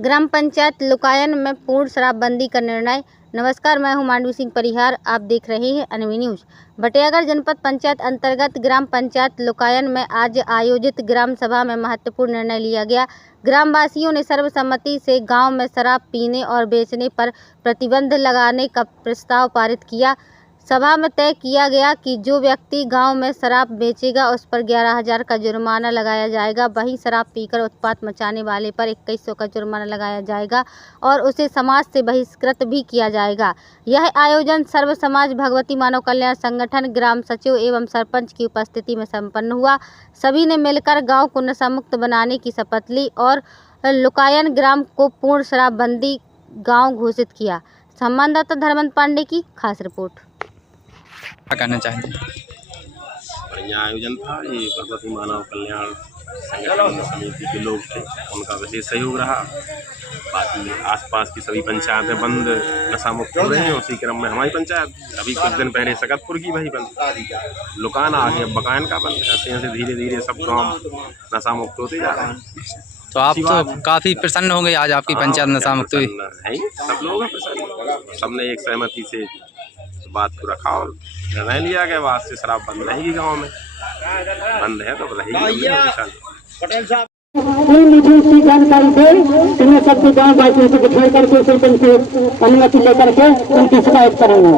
ग्राम पंचायत लुकायन में पूर्ण शराबबंदी का निर्णय। नमस्कार, मैं हूं मांडवी सिंह परिहार। आप देख रहे हैं अनवी न्यूज़। बटियागढ़ जनपद पंचायत अंतर्गत ग्राम पंचायत लुकायन में आज आयोजित ग्राम सभा में महत्वपूर्ण निर्णय लिया गया। ग्रामवासियों ने सर्वसम्मति से गांव में शराब पीने और बेचने पर प्रतिबंध लगाने का प्रस्ताव पारित किया। सभा में तय किया गया कि जो व्यक्ति गांव में शराब बेचेगा उस पर 11,000 का जुर्माना लगाया जाएगा। वहीं शराब पीकर उत्पात मचाने वाले पर 2100 का जुर्माना लगाया जाएगा और उसे समाज से बहिष्कृत भी किया जाएगा। यह आयोजन सर्व समाज भगवती मानव कल्याण संगठन, ग्राम सचिव एवं सरपंच की उपस्थिति में संपन्न हुआ। सभी ने मिलकर गाँव को नशा मुक्त बनाने की शपथ ली और लुकायन ग्राम को पूर्ण शराबबंदी गाँव घोषित किया। संवाददाता धर्मेंद्र पांडे की खास रिपोर्ट। क्या कहना चाहेंगे? बढ़िया आयोजन था। ये भगवती मानव कल्याण संगठन समिति के लोग थे, उनका विशेष सहयोग रहा। बाकी आसपास की सभी पंचायतें बंद नशा मुक्त हो रही हैं। उसी क्रम में हमारी पंचायत अभी कुछ दिन पहले सकतपुर की वही बंद, लुकान आगे अब बकायन का बंद। ऐसे धीरे धीरे सब गाँव नशा मुक्त होते जा रहे हैं। तो आप तो काफ़ी प्रसन्न होंगे आज आपकी पंचायत नशा मुक्त हुई है। सब लोग हैं प्रसन्न, सबने एक सहमति से बात को रखा और निर्णय लिया गया। बाद से शराब बंद रहेगी गांव में, बंद है तो रहेगी। मुझे इसकी जानकारी दे कि मैं सबके गाँव वासियों से दिखाई करके सरपंच से अनुमति लेकर के उनकी शिकायत करूँगा।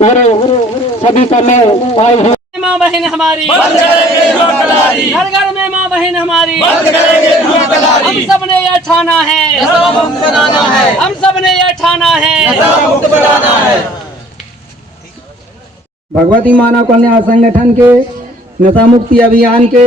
और सभी का मैं आई माँ बहन हमारी घर घर में माँ बहन हमारी, हम सब ने यह ठाना है, हम सब ने यह ठाना है। भगवती मानव कल्याण संगठन के नशा मुक्ति अभियान के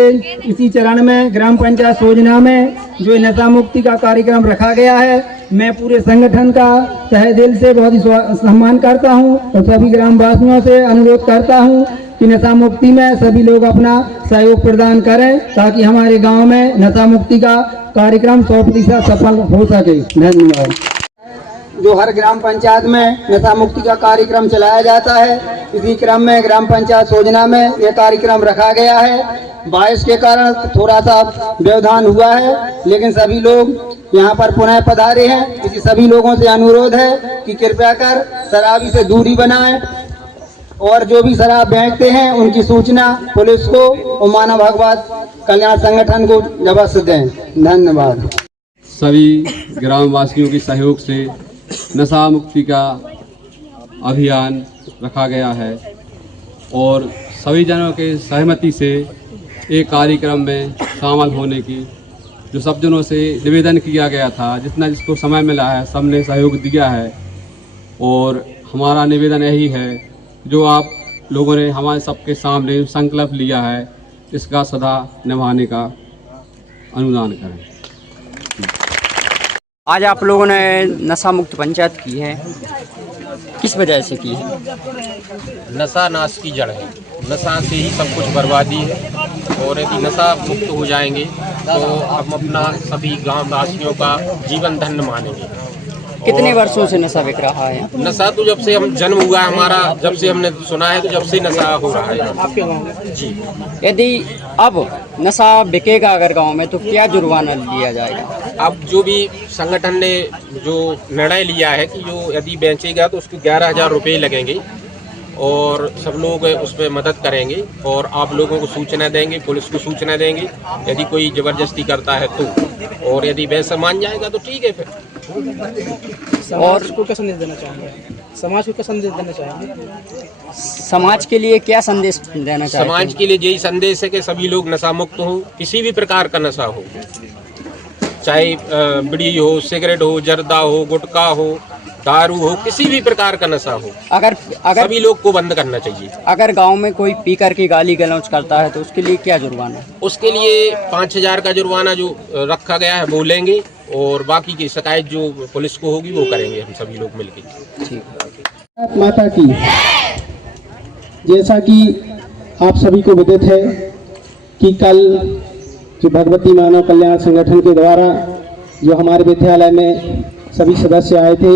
इसी चरण में ग्राम पंचायत योजना में जो नशा मुक्ति का कार्यक्रम रखा गया है, मैं पूरे संगठन का तहे दिल से बहुत ही सम्मान करता हूं और सभी ग्रामवासियों से अनुरोध करता हूं कि नशा मुक्ति में सभी लोग अपना सहयोग प्रदान करें ताकि हमारे गांव में नशा मुक्ति का कार्यक्रम 100% सफल हो सके। धन्यवाद। जो हर ग्राम पंचायत में नशा मुक्ति का कार्यक्रम चलाया जाता है, इसी क्रम में ग्राम पंचायत योजना में यह कार्यक्रम रखा गया है। बारिश के कारण थोड़ा सा व्यवधान हुआ है, लेकिन सभी लोग यहाँ पर पुनः पधारे हैं। इसी सभी लोगों से अनुरोध है कि कृपया कर शराबी से दूरी बनाएं और जो भी शराब बेचते हैं उनकी सूचना पुलिस को और मानव भगवत कल्याण संगठन को अवश्य दें। धन्यवाद। सभी ग्रामवासियों के सहयोग से नशा मुक्ति का अभियान रखा गया है और सभी जनों के सहमति से एक कार्यक्रम में शामिल होने की जो सब जनों से निवेदन किया गया था, जितना जिसको समय मिला है सबने सहयोग दिया है। और हमारा निवेदन यही है, जो आप लोगों ने हमारे सबके सामने संकल्प लिया है, इसका सदा निभाने का अनुदान करें। आज आप लोगों ने नशा मुक्त पंचायत की है, किस वजह से की है? नशा नाश की जड़ है। नशा से ही सब कुछ बर्बादी है और यदि नशा मुक्त हो जाएंगे तो हम अपना सभी गांव वासियों का जीवन धन्य मानेंगे। कितने वर्षों से नशा बिक रहा है? नशा तो जब से हम जन्म हुआ हमारा, जब से हमने सुना है तो जब से नशा हो रहा है आपके गाँव में जी। यदि अब नशा बिकेगा अगर गांव में तो क्या जुर्माना लिया जाएगा? अब जो भी संगठन ने जो निर्णय लिया है कि जो यदि बेचेगा तो उसको 11,000 रुपये लगेंगे और सब लोग उस पर मदद करेंगे और आप लोगों को सूचना देंगे, पुलिस को सूचना देंगे यदि कोई ज़बरदस्ती करता है तो। और यदि वैसा मान जाएगा तो ठीक है। फिर समाज को क्या संदेश देना चाहेंगे? समाज को क्या संदेश देना चाहेंगे? समाज के लिए क्या संदेश देना चाहेंगे? समाज के लिए यही संदेश है कि सभी लोग नशा मुक्त हो। किसी भी प्रकार का नशा हो, चाहे बीड़ी हो, सिगरेट हो, जर्दा हो, गुटखा हो, दारू हो, किसी भी प्रकार का नशा हो, अगर सभी लोग को बंद करना चाहिए। अगर गांव में कोई पी कर के गाली गलौज करता है तो उसके लिए क्या जुर्माना? उसके लिए 5,000 का जुर्माना जो रखा गया है वो लेंगे और बाकी की शिकायत जो पुलिस को होगी वो करेंगे हम सभी लोग मिलकर। ठीक। माता की, जैसा कि आप सभी को विदित है कि कल जो भगवती मानव कल्याण संगठन के द्वारा जो हमारे विद्यालय में सभी सदस्य आए थे,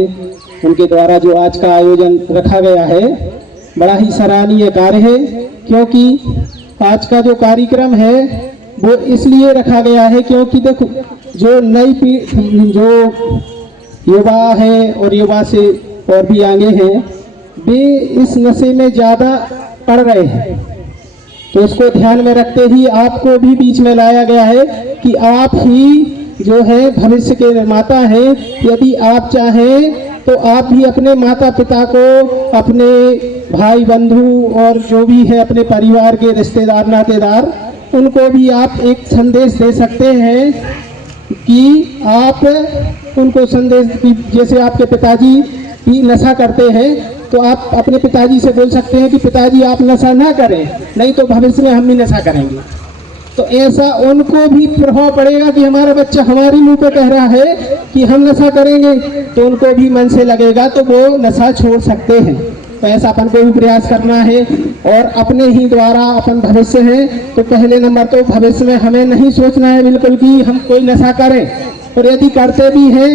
उनके द्वारा जो आज का आयोजन रखा गया है, बड़ा ही सराहनीय कार्य है। क्योंकि आज का जो कार्यक्रम है वो इसलिए रखा गया है क्योंकि देखो जो जो युवा है और युवा से और भी आगे हैं, वे इस नशे में ज़्यादा पड़ रहे हैं। तो उसको ध्यान में रखते ही आपको भी बीच में लाया गया है कि आप ही जो है भविष्य के निर्माता हैं। यदि आप चाहें तो आप भी अपने माता पिता को, अपने भाई बंधु और जो भी है अपने परिवार के रिश्तेदार नातेदार, उनको भी आप एक संदेश दे सकते हैं कि आप उनको संदेश, जैसे आपके पिताजी भी नशा करते हैं तो आप अपने पिताजी से बोल सकते हैं कि पिताजी आप नशा ना करें, नहीं तो भविष्य में हम भी नशा करेंगे। तो ऐसा उनको भी प्रभाव पड़ेगा कि हमारा बच्चा हमारे मुंह पे कह रहा है कि हम नशा करेंगे, तो उनको भी मन से लगेगा तो वो नशा छोड़ सकते हैं। तो ऐसा अपन को भी प्रयास करना है और अपने ही द्वारा अपन भविष्य है। तो पहले नंबर तो भविष्य में हमें नहीं सोचना है बिल्कुल कि हम कोई नशा करें, और यदि करते भी हैं,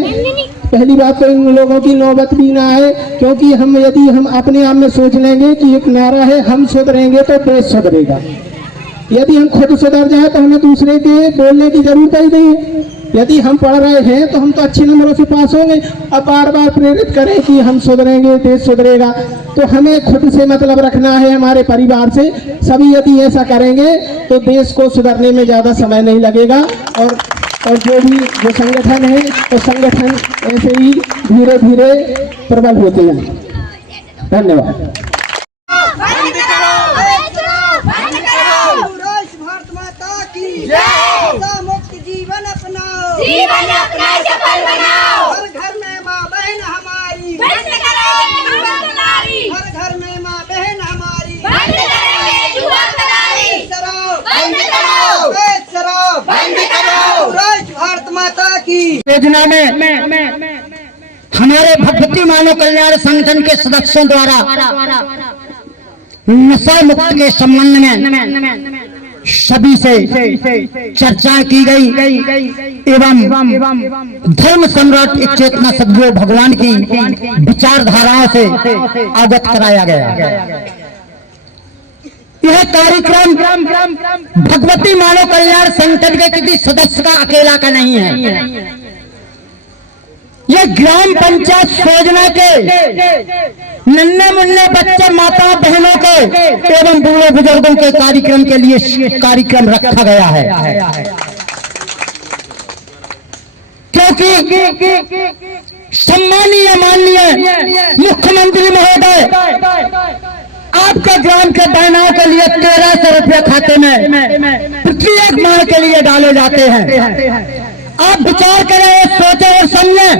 पहली बात तो इन लोगों की नौबत भी ना आए, क्योंकि यदि हम अपने आप में सोच लेंगे कि एक नारा है, हम सुधरेंगे तो देश सुधरेगा। यदि हम खुद सुधर जाए तो हमें दूसरे के बोलने की जरूरत ही नहीं है। यदि हम पढ़ रहे हैं तो हम तो अच्छे नंबरों से पास होंगे। अब बार बार प्रेरित करें कि हम सुधरेंगे, देश सुधरेगा, तो हमें खुद से मतलब रखना है, हमारे परिवार से। सभी यदि ऐसा करेंगे तो देश को सुधरने में ज़्यादा समय नहीं लगेगा। और जो संगठन है तो संगठन ऐसे ही धीरे धीरे प्रबल होते हैं। धन्यवाद। जीवन अपना सफल बनाओ। हर घर में माँ बहन हमारी बंद करेंगे जुआ कलारी। हर घर में माँ बहन हमारी बंद करेंगे जुआ कलारी। शराब बंद करो, शराब बंद करो। भारत माता की योजना में हमारे भगवती मानव कल्याण संगठन के सदस्यों द्वारा नशा मुक्त के संबंध में सभी से चर्चा की गई एवं धर्म सम्राट एक चेतना सदगुरु भगवान की विचारधाराओं से अवगत कराया गया। यह कार्यक्रम भगवती मानव कल्याण संगठन के किसी सदस्य का अकेला का नहीं है। यह ग्राम पंचायत योजना के नन्हे मुन्ने बच्चे, माता बहनों के एवं बूढ़े बुजुर्गों के कार्यक्रम के लिए कार्यक्रम रखा गया है, क्योंकि सम्मानीय माननीय मुख्यमंत्री महोदय आपका ग्राम के बहनों के लिए 1300 रुपये खाते में प्रत्येक माह के लिए डाले जाते हैं। आप विचार करें, सोचें और समझें,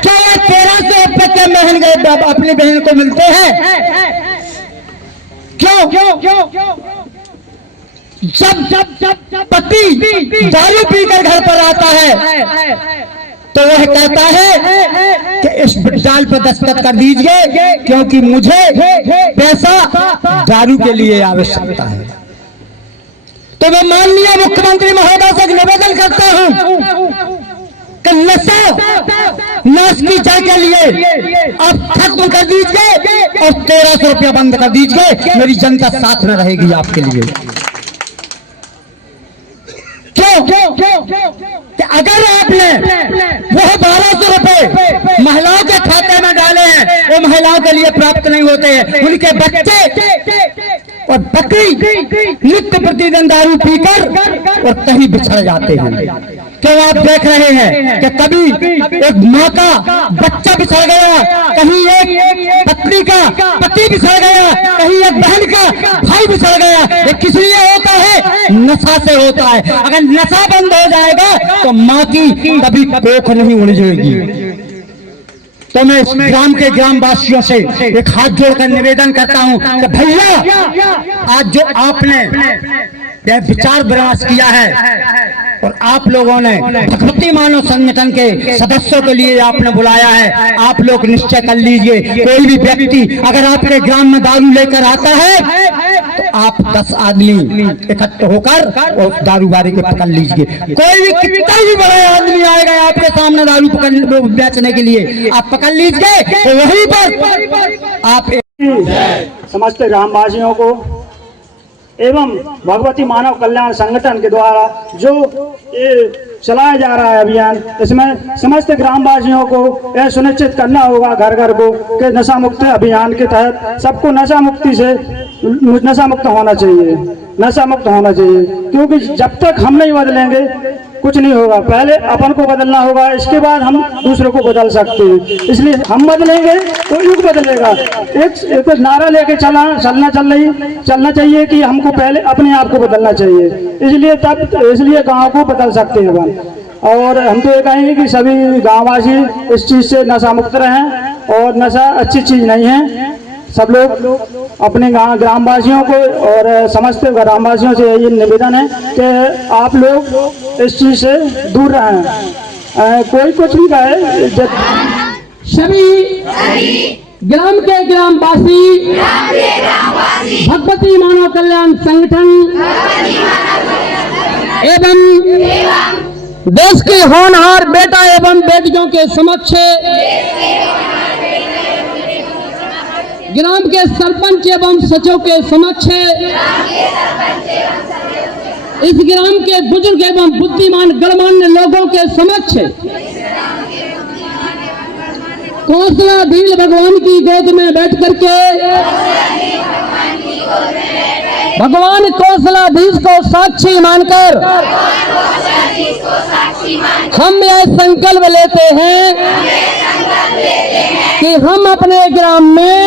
क्या 1300 रुपये के बहन अपनी बहन को मिलते हैं? क्यों? जब पति दारू पीकर घर पर आता है तो वह कहता है कि इस डाल पर दस्तखत कर दीजिए, क्योंकि मुझे पैसा दारू के लिए आवश्यकता है। तो मैं माननीय मुख्यमंत्री महोदय से निवेदन करता हूं कि नशा नाश की जड़ के लिए आप खत्म कर दीजिए और 1300 रुपया बंद कर दीजिए। मेरी जनता साथ में रहेगी आपके लिए। क्यों? कि अगर आपने वह 1200 रुपए महिलाओं के खाते में डाले हैं, वो महिलाओं के लिए प्राप्त नहीं होते हैं। उनके बच्चे और बकरी नित्य प्रतिदिन दारू पीकर और कहीं बिछड़ जाते हैं। क्यों? आप देख रहे हैं कि कभी एक माँ का बच्चा बिछड़ गया, कहीं एक पत्नी का पति बिछड़ गया, कहीं एक बहन का भाई बिछड़ गया। ये किस लिए होता है? नशा से होता है। अगर नशा बंद हो जाएगा तो माँ की कभी कोख नहीं उलझेगी। तो मैं इस ग्राम के ग्रामवासियों से एक हाथ जोड़कर निवेदन करता हूं कि भैया, आज जो आपने यह विचार विमर्श किया है और आप लोगों ने भगवती मानव संगठन के सदस्यों के लिए आपने बुलाया है, आप लोग निश्चय कर लीजिए, कोई भी व्यक्ति अगर आपके ग्राम में दारू लेकर आता है तो आप 10 आदमी इकट्ठे होकर और दारूबारी को पकड़ लीजिए। कोई भी कितना भी बड़ा आदमी आएगा आपके सामने दारू बेचने के लिए, आप पकड़ लीजिए। तो वहीं पर आप समस्त ग्रामवासियों को एवं भगवती मानव कल्याण संगठन के द्वारा जो ये चलाया जा रहा है अभियान, इसमें समस्त ग्रामवासियों को यह सुनिश्चित करना होगा घर घर को कि नशा मुक्त अभियान के तहत सबको नशा मुक्त होना चाहिए, नशा मुक्त होना चाहिए। क्योंकि जब तक हम नहीं बदलेंगे कुछ नहीं होगा। पहले अपन को बदलना होगा, इसके बाद हम दूसरों को बदल सकते हैं। इसलिए हम बदलेंगे तो युग बदलेगा। एक नारा लेके चलना चाहिए कि हमको पहले अपने आप को बदलना चाहिए, इसलिए गांव को बदल सकते हैं अपन। और हम तो ये कहेंगे कि सभी गांववासी इस चीज़ से नशा मुक्त रहें, और नशा अच्छी चीज़ नहीं है। सब लोग अपने ग्रामवासियों को और समस्त ग्रामवासियों से यही निवेदन है कि आप लोग इस चीज़ से दूर रहें। कोई कुछ भी कहे, सभी ग्राम के ग्रामवासी भगवती मानव कल्याण संगठन एवं देश के होनहार बेटा एवं बेटियों के समक्ष ग्राम के सरपंच एवं सचिव के समक्ष इस ग्राम के बुजुर्ग एवं बुद्धिमान गणमान्य लोगों के समक्ष कौशलाधीन भगवान की गोद में बैठ करके भगवान कौशलाधीश को साक्षी मानकर हम यह संकल्प लेते हैं कि हम अपने ग्राम में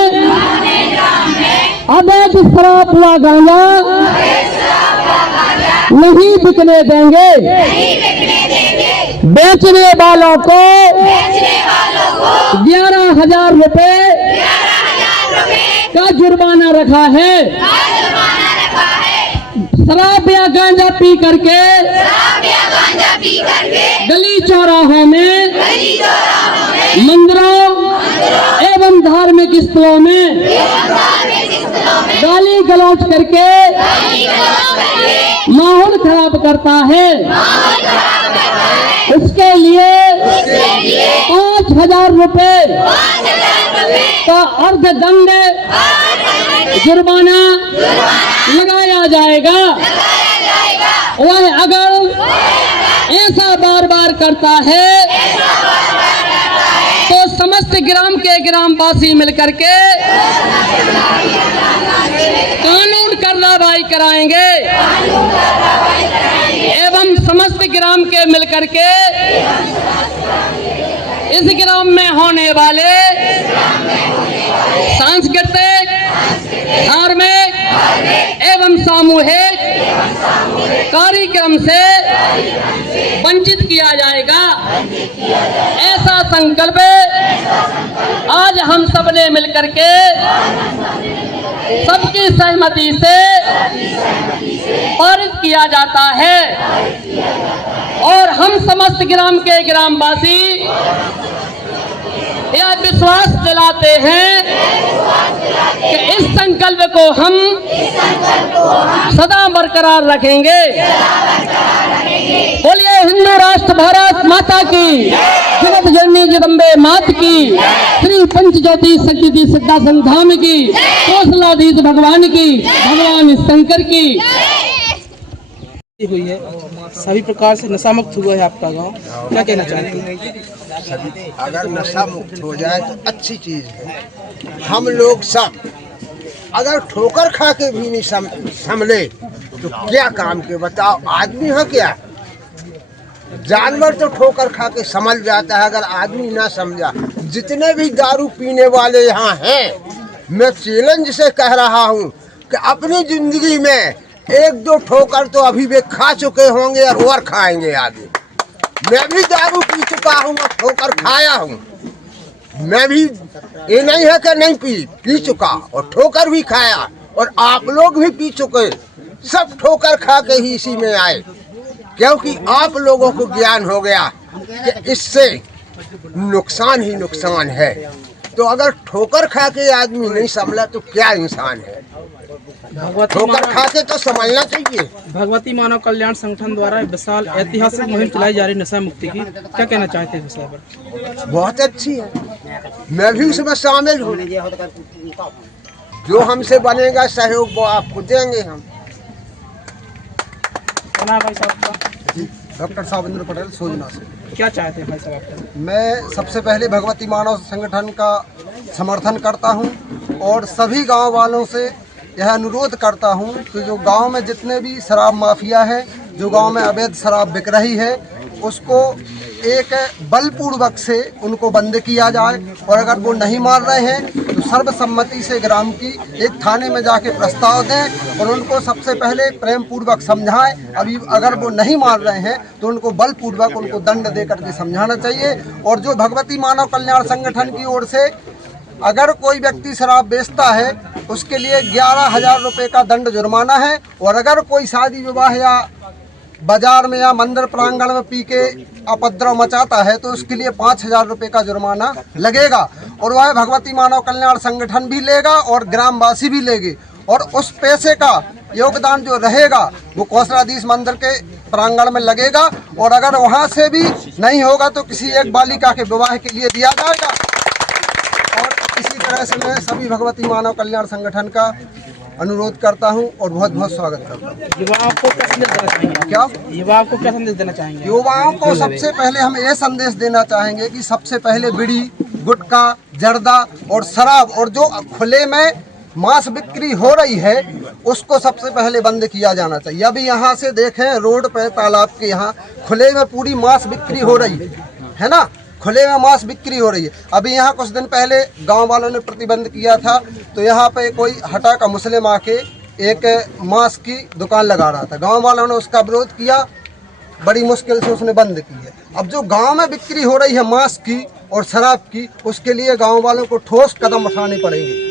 अवैध शराब व गांजा नहीं बिकने देंगे। बेचने वालों को 11,000 रुपए का जुर्माना रखा है। शराब या गांजा पी करके गली चौराहों में, मंदिरों एवं धार्मिक स्थलों में गाली गलौज करके माहौल खराब करता है। उसके लिए 5,000 रुपए का अर्थदंड जुर्माना लगाया जाएगा। वह अगर ऐसा बार बार करता है तो समस्त ग्राम के ग्रामवासी मिलकर के कानून कार्रवाई कराएंगे एवं समस्त ग्राम के मिलकर के इस ग्राम में होने वाले सांस्कृतिक, धार्मिक एवं सामूहिक कार्यक्रम से वंचित किया जाएगा। ऐसा संकल्प आज हम सब ने मिलकर के सबकी सहमति से पारित किया जाता है। और हम समस्त ग्राम के ग्रामवासी यह विश्वास दिलाते हैं कि इस संकल्प को हम सदा बरकरार रखेंगे। बोलिए हिंदू राष्ट्र भारत माता की, जगत जननी जगदम्बे मात की, श्री पंचज्योति शक्ति सिद्धासन धाम की, कौशलाधीश भगवान की, भगवान शंकर की हुई है। सभी प्रकार से नशा मुक्त हुआ है आपका गांव, क्या कहना चाहते हैं? अगर नशा मुक्त हो जाए तो अच्छी चीज है। हम लोग सब अगर ठोकर खा के भी नहीं संभले तो क्या काम के, बताओ आदमी है क्या? जानवर तो ठोकर खा के संभल जाता है, अगर आदमी ना समझा। जितने भी दारू पीने वाले यहाँ हैं, मैं चैलेंज से कह रहा हूँ कि अपनी जिंदगी में 1-2 ठोकर तो अभी वे खा चुके होंगे और खाएंगे आगे। मैं भी दारू पी चुका हूँ और ठोकर खाया हूँ। मैं भी, ये नहीं है कि नहीं पी चुका और ठोकर भी खाया, और आप लोग भी पी चुके। सब ठोकर खा के ही इसी में आए, क्योंकि आप लोगों को ज्ञान हो गया कि इससे नुकसान ही नुकसान है। तो अगर ठोकर खा के आदमी नहीं संभला तो क्या इंसान है? ठोकर खा के तो संभलना चाहिए। भगवती मानव कल्याण संगठन द्वारा विशाल ऐतिहासिक मुहिम चलाई जा रही नशा मुक्ति की, क्या कहना चाहते हैं विषय पर? बहुत अच्छी है, मैं भी उसमें शामिल हूँ। जो हमसे बनेगा सहयोग वो आपको देंगे हम। अपना है भाई साहब का? जी, डॉक्टर साबिंद्र पटेल सोजना से। क्या चाहते हैं भाई साहब आप? मैं सबसे पहले भगवती मानव संगठन का समर्थन करता हूं और सभी गांव वालों से यह अनुरोध करता हूं कि जो गांव में जितने भी शराब माफिया है, जो गांव में अवैध शराब बिक रही है, उसको एक बलपूर्वक से उनको बंद किया जाए। और अगर वो नहीं मान रहे हैं तो सर्वसम्मति से ग्राम की एक थाने में जाके प्रस्ताव दें और उनको सबसे पहले प्रेम पूर्वक समझाएं। अभी अगर वो नहीं मान रहे हैं तो उनको बलपूर्वक उनको दंड दे करके समझाना चाहिए। और जो भगवती मानव कल्याण संगठन की ओर से अगर कोई व्यक्ति शराब बेचता है उसके लिए 11,000 रुपये का दंड जुर्माना है। और अगर कोई शादी विवाह या बाजार में या मंदिर प्रांगण में पी के उपद्रव मचाता है तो उसके लिए 5,000 रुपये का जुर्माना लगेगा। और वह भगवती मानव कल्याण संगठन भी लेगा और ग्रामवासी भी लेंगे। और उस पैसे का योगदान जो रहेगा वो कौशलाधीश मंदिर के प्रांगण में लगेगा। और अगर वहाँ से भी नहीं होगा तो किसी एक बालिका के विवाह के लिए दिया जाएगा। और इसी तरह से मैं सभी भगवती मानव कल्याण संगठन का अनुरोध करता हूं और बहुत बहुत स्वागत करता हूं। युवाओं को क्या संदेश देना चाहेंगे? क्या युवाओं को क्या संदेश देना चाहेंगे? युवाओं को सबसे पहले हम ये संदेश देना चाहेंगे कि सबसे पहले बीड़ी, गुटखा, जर्दा और शराब और जो खुले में मांस बिक्री हो रही है उसको सबसे पहले बंद किया जाना चाहिए। अभी यहाँ से देखें रोड पे तालाब के यहाँ खुले में पूरी मांस बिक्री हो रही है ना, खुले में मांस बिक्री हो रही है। अभी यहाँ कुछ दिन पहले गांव वालों ने प्रतिबंध किया था तो यहाँ पे कोई हटा का मुस्लिम आके एक मांस की दुकान लगा रहा था। गांव वालों ने उसका विरोध किया, बड़ी मुश्किल से उसने बंद की है। अब जो गांव में बिक्री हो रही है मांस की और शराब की, उसके लिए गांव वालों को ठोस कदम उठाने पड़ेंगे।